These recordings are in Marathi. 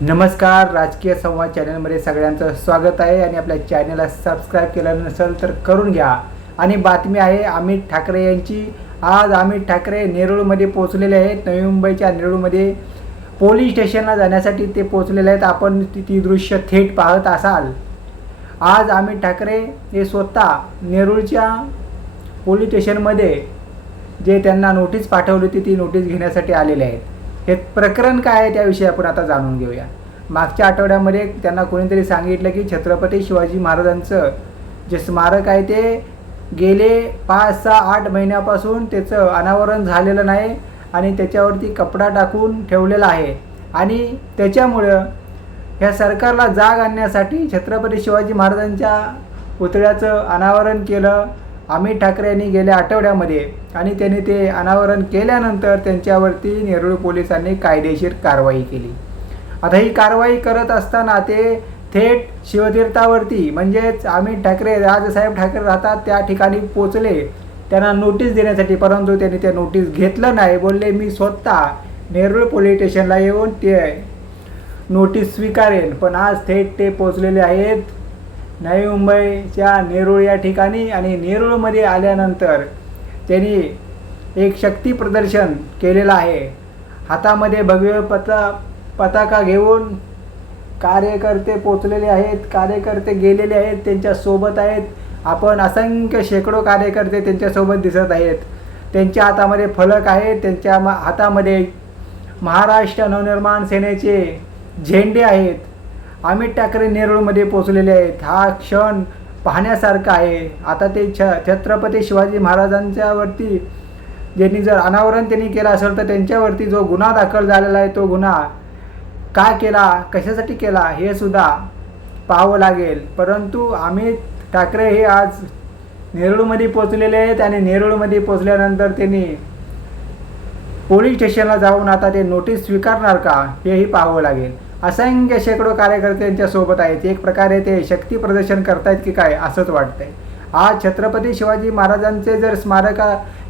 नमस्कार राजकीय संवाद चॅनलमध्ये सगळ्यांचं स्वागत आहे आणि आपल्या चॅनलला सबस्क्राईब केलं नसेल तर करून घ्या. आणि बातमी आहे अमित ठाकरे यांची. आज अमित ठाकरे नेरूळमध्ये पोहोचलेले आहेत. नवी मुंबईच्या नेरूळमध्ये पोलीस स्टेशनला जाण्यासाठी ते पोहोचलेले आहेत. आपण ती ती दृश्य थेट पाहत असाल. आज अमित ठाकरे हे स्वतः नेरुळच्या पोलीस स्टेशनमध्ये जे त्यांना नोटीस पाठवली होती ती नोटीस घेण्यासाठी आलेले आहेत. हे प्रकरण काय आहे त्याविषयी आपण आता जाणून घेऊया. मागच्या आठवड्यामध्ये त्यांना कोणीतरी सांगितलं की छत्रपती शिवाजी महाराजांचं जे स्मारक आहे ते गेले पाच सहा आठ महिन्यापासून त्याचं अनावरण झालेलं नाही आणि त्याच्यावरती कपडा टाकून ठेवलेला आहे. आणि त्याच्यामुळं ह्या सरकारला जाग आणण्यासाठी छत्रपती शिवाजी महाराजांच्या पुतळ्याचं अनावरण केलं अमित ठाकरे यांनी गेल्या आठवड्यामध्ये आणि त्यांनी ते अनावरण केल्यानंतर त्यांच्यावरती नेरूळ पोलिसांनी कायदेशीर कारवाई केली. आता ही कारवाई करत असताना ते थेट शिवतीर्थावरती म्हणजेच अमित ठाकरे राजसाहेब ठाकरे राहतात त्या ठिकाणी पोचले त्यांना नोटीस देण्यासाठी परंतु त्यांनी त्या नोटीस घेतलं नाही. बोलले मी स्वतः नेरूळ पोलीस स्टेशनला येऊन ते नोटीस स्वीकारेन पण आज थेट ते पोचलेले आहेत नवी मुंबईच्या नेरूळ या ठिकाणी आणि नेरूळमध्ये आल्यानंतर त्यांनी एक शक्ती प्रदर्शन केलेलं आहे. हातामध्ये भगवे पता पताका घेऊन कार्यकर्ते पोचलेले आहेत कार्यकर्ते गेलेले आहेत त्यांच्यासोबत आहेत. आपण असंख्य शेकडो कार्यकर्ते त्यांच्यासोबत दिसत आहेत. त्यांच्या हातामध्ये फलक आहेत त्यांच्या मा- हातामध्ये महाराष्ट्र नवनिर्माण सेनेचे झेंडे आहेत. अमित ठाकरे नेरूळमध्ये पोचलेले आहेत. हा क्षण पाहण्यासारखा आहे. आता ते छ छत्रपती शिवाजी महाराजांच्यावरती ज्यांनी जर अनावरण त्यांनी केलं असेल तर त्यांच्यावरती जो गुन्हा दाखल झालेला आहे तो गुन्हा का केला कशासाठी केला हे सुद्धा पाहावं लागेल. परंतु अमित ठाकरे हे आज नेरूळमध्ये पोचलेले आहेत आणि नेरूळमध्ये पोचल्यानंतर त्यांनी पोलीस स्टेशनला जाऊन आता ते नोटीस स्वीकारणार का हेही पाहावं लागेल. असंख्य शेकडो कार्यकर्त्यांच्या सोबत आहेत. एक प्रकारे ते शक्ती प्रदर्शन करतायत की काय असंच वाटतंय. आज छत्रपती शिवाजी महाराजांचे जर स्मारक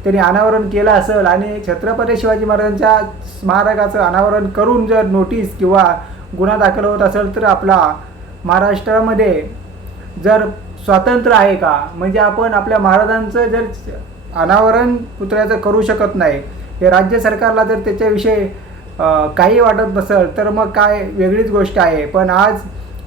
त्यांनी अनावरण केलं असेल आणि छत्रपती शिवाजी महाराजांच्या स्मारकाचं अनावरण करून जर नोटीस किंवा गुन्हा दाखल होत असेल तर आपला महाराष्ट्रामध्ये जर स्वातंत्र्य आहे का? म्हणजे आपण आपल्या महाराजांचं जर अनावरण पुतळ्याचं करू शकत नाही हे राज्य सरकारला जर त्याच्याविषयी काही वाटत नसेल तर मग काय वेगळीच गोष्ट आहे. पण आज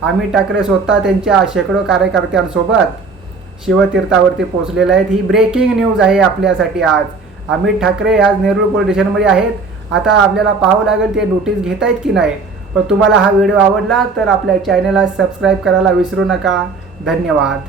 अमित ठाकरे स्वतः त्यांच्या शेकडो कार्यकर्त्यांसोबत शिवतीर्थावरती पोचलेले आहेत. ही ब्रेकिंग न्यूज आहे आपल्यासाठी आज. अमित ठाकरे आज नेरूळ पोलीस स्टेशनमध्ये आहेत. आता आपल्याला पाहावं लागेल ते नोटीस घेत आहेत की नाही. पण तुम्हाला हा व्हिडिओ आवडला तर आपल्या चॅनलला सबस्क्राईब करायला विसरू नका. धन्यवाद.